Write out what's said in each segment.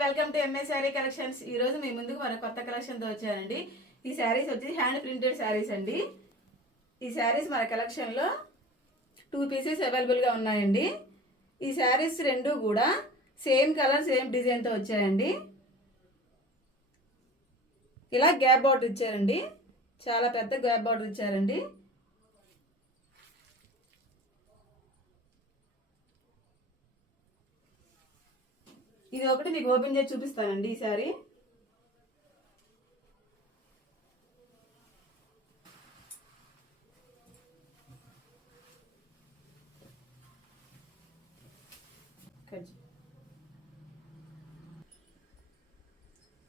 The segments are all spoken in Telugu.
Welcome to MA sari collections. ఈ రోజు మీ ముందుకు మన కొత్త కలెక్షన్తో వచ్చానండి. ఈ శారీస్ వచ్చి హ్యాండ్ ప్రింటెడ్ శారీస్ అండి. ఈ శారీస్ మన కలెక్షన్లో 2 పీసెస్ అవైలబుల్గా ఉన్నాయండి. ఈ శారీస్ రెండు కూడా సేమ్ కలర్ సేమ్ డిజైన్తో వచ్చాయండి. ఇలా గ్యాప్ బార్డర్ ఇచ్చారండి, చాలా పెద్ద గ్యాప్ బార్డర్ ఇచ్చారండి. ఇది ఒకటి మీకు ఓపెన్ చేసి చూపిస్తానండి. ఈ శారీ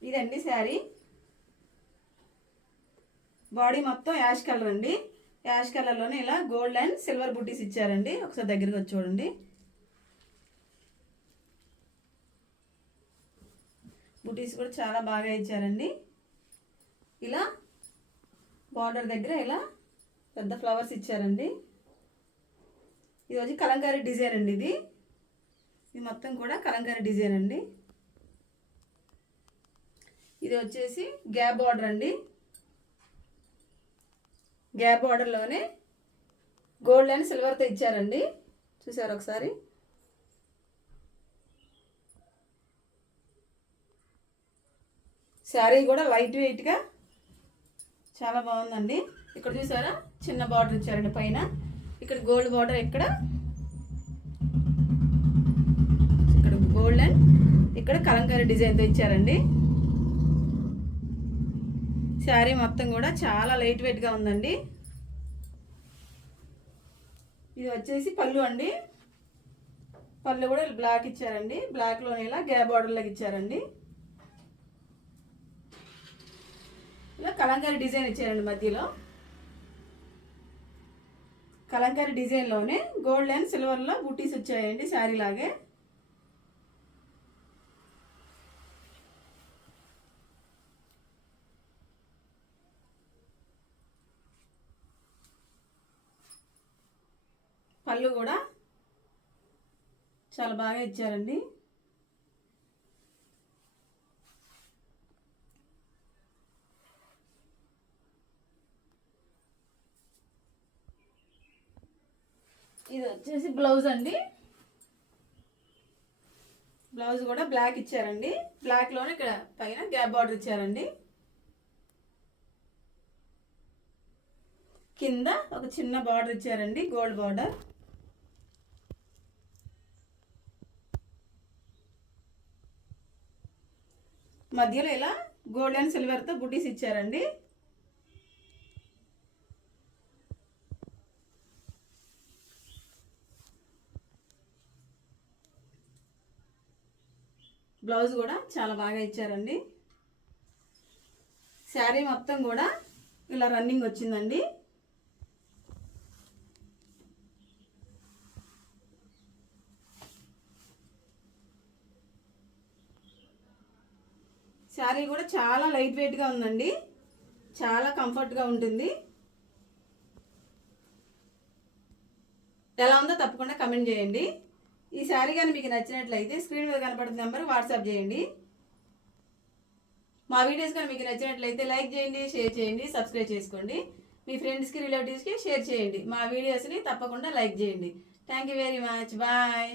ఇదండి శారీ. బాడీ మొత్తం యాష్ కలర్ అండి. యాష్ కలర్లోనే ఇలా గోల్డ్ అండ్ సిల్వర్ బుట్టీస్ ఇచ్చారండి. ఒకసారి దగ్గరికి వచ్చి చూడండి. బుటీస్ కూడా చాలా బాగా ఇచ్చారండి. ఇలా బార్డర్ దగ్గర ఇలా పెద్ద ఫ్లవర్స్ ఇచ్చారండి. ఇది వచ్చి కలంకారీ డిజైన్ అండి. ఇది మొత్తం కూడా కలంకారీ డిజైన్ అండి. ఇది వచ్చేసి గ్యాప్ బార్డర్ అండి. గ్యాప్ బార్డర్లోనే గోల్డ్ అండ్ సిల్వర్తో ఇచ్చారండి. చూసారు ఒకసారి. శారీ కూడా లైట్ వెయిట్గా చాలా బాగుందండి. ఇక్కడ చూసారా చిన్న బార్డర్ ఇచ్చారండి పైన. ఇక్కడ గోల్డ్ బార్డర్, ఇక్కడ గోల్డ్ అండ్ ఇక్కడ కలంకారీ డిజైన్తో ఇచ్చారండి. శారీ మొత్తం కూడా చాలా లైట్ వెయిట్గా ఉందండి. ఇది వచ్చేసి పళ్ళు అండి. పళ్ళు కూడా బ్లాక్ ఇచ్చారండి. బ్లాక్లోనే ఇలా గ్యాప్ బార్డర్లాగా ఇచ్చారండి. ఇలా కలంకారీ డిజైన్ ఇచ్చారండి. మధ్యలో కలంకారీ డిజైన్లోనే గోల్డ్ అండ్ సిల్వర్లో బుటీస్ వచ్చాయండి శారీ లాగే. పళ్ళు కూడా చాలా బాగా ఇచ్చారండి. ఇది వచ్చేసి బ్లౌజ్ అండి. బ్లౌజ్ కూడా బ్లాక్ ఇచ్చారండి. బ్లాక్లోనే ఇక్కడ పైన గ్యాప్ బార్డర్ ఇచ్చారండి. కింద ఒక చిన్న బార్డర్ ఇచ్చారండి, గోల్డ్ బార్డర్. మధ్యలో ఇలా గోల్డ్ అండ్ సిల్వర్తో బుటీస్ ఇచ్చారండి. బ్లౌజ్ కూడా చాలా బాగా ఇచ్చారండి. శారీ మొత్తం కూడా ఇలా రన్నింగ్ వచ్చిందండి. శారీ కూడా చాలా లైట్ వెయిట్గా ఉందండి, చాలా కంఫర్ట్గా ఉంటుంది. ఎలా ఉందో తప్పకుండా కమెంట్ చేయండి. ఈ శారీ కానీ మీకు నచ్చినట్లయితే స్క్రీన్ మీద కనపడుతున్న నెంబర్ వాట్సాప్ చేయండి. మా వీడియోస్ కానీ మీకు నచ్చినట్లయితే లైక్ చేయండి, షేర్ చేయండి, సబ్స్క్రైబ్ చేసుకోండి. మీ ఫ్రెండ్స్కి, రిలేటివ్స్కి షేర్ చేయండి. మా వీడియోస్ని తప్పకుండా లైక్ చేయండి. Thank you very much. Bye.